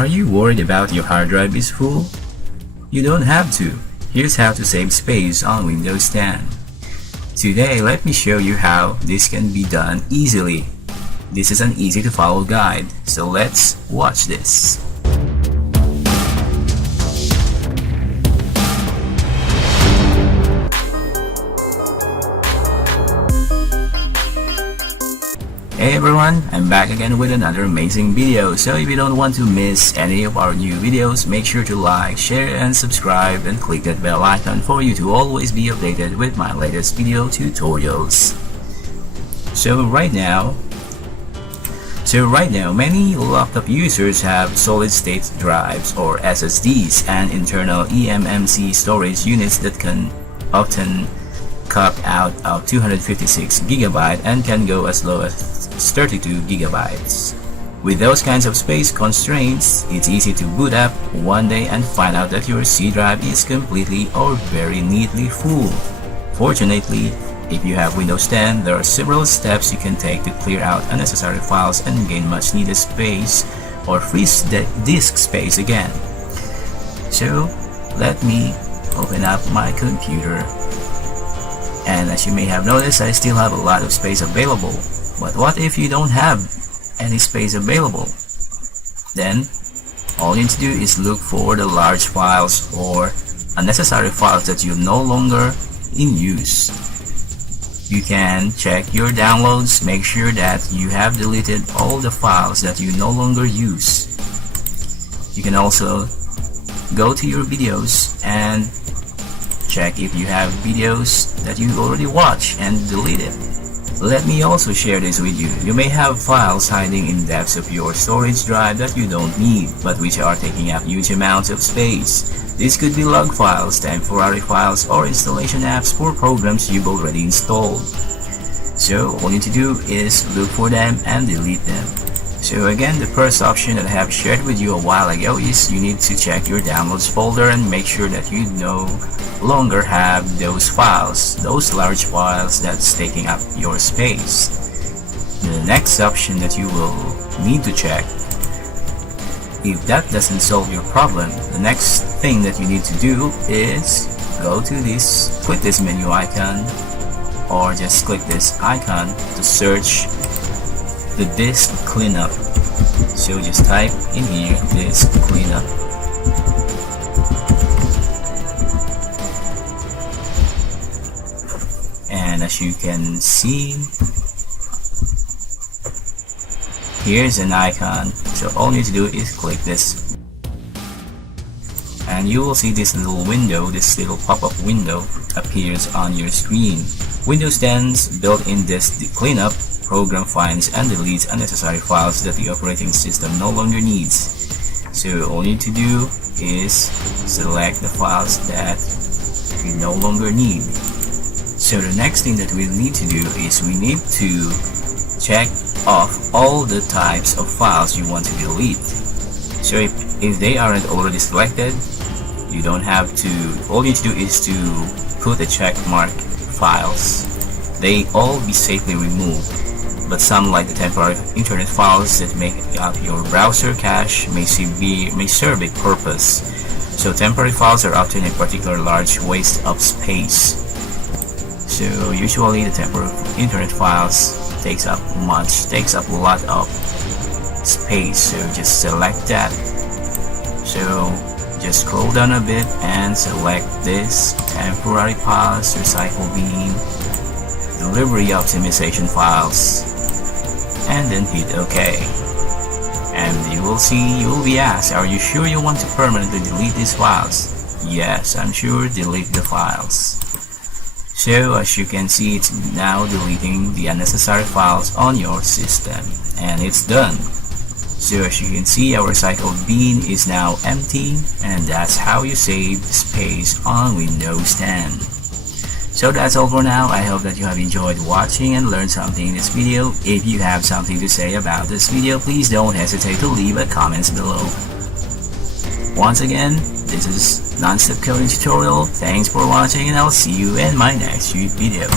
Are you worried about your hard drive is full? You don't have to. Here's how to save space on Windows 10. Today, let me show you how this can be done easily. This is an easy to follow guide, so let's watch this. Hey everyone, I'm back again with another amazing video. So if you don't want to miss any of our new videos, make sure to like, share and subscribe and click that bell icon for you to always be updated with my latest video tutorials. So right now, many laptop users have solid-state drives or SSDs and internal eMMC storage units that can often cap out of 256GB and can go as low as 32GB. With those kinds of space constraints, it's easy to boot up one day and find out that your C drive is completely or very neatly full. Fortunately, if you have Windows 10, there are several steps you can take to clear out unnecessary files and gain much needed space or freeze the disk space again. So let me open up my computer. And as you may have noticed, I still have a lot of space available. But what if you don't have any space available? Then all you need to do is look for the large files or unnecessary files that you no longer in use. You can check your downloads, make sure that you have deleted all the files that you no longer use. You can also go to your videos and check if you have videos that you already watched and delete it. Let me also share this with you. You may have files hiding in depths of your storage drive that you don't need, but which are taking up huge amounts of space. This could be log files, temporary files, or installation apps for programs you've already installed. So all you need to do is look for them and delete them. So again, the first option that I have shared with you a while ago is you need to check your downloads folder and make sure that you no longer have those files, those large files that's taking up your space. The next option that you will need to check, if that doesn't solve your problem, the next thing that you need to do is go to this, click this menu icon, or just click this icon to search the disk cleanup. So just type in here disk cleanup. And as you can see, here's an icon. So all you need to do is click this, and you will see this little window, this little pop-up window appears on your screen. Windows 10's built-in disk cleanup program finds and deletes unnecessary files that the operating system no longer needs. So all you need to do is select the files that you no longer need. So the next thing that we need to do is we need to check off all the types of files you want to delete. So if they aren't already selected, you don't have to, all you need to do is to put a check mark files. They all be safely removed. But some, like the temporary internet files that make up your browser cache, may serve a purpose. So temporary files are often a particularly large waste of space. So usually the temporary internet files takes up a lot of space. So just select that. So just scroll down a bit and select this temporary files, recycle bin, delivery optimization files, and then hit OK. And you will see, you will be asked, are you sure you want to permanently delete these files? Yes, I'm sure, delete the files. So as you can see, it's now deleting the unnecessary files on your system, and it's done. So as you can see, our recycle bin is now empty, and that's how you save space on Windows 10. So that's all for now. I hope that you have enjoyed watching and learned something in this video. If you have something to say about this video, please don't hesitate to leave a comments below. Once again, this is Nonstop coding tutorial. Thanks for watching, and I'll see you in my next video.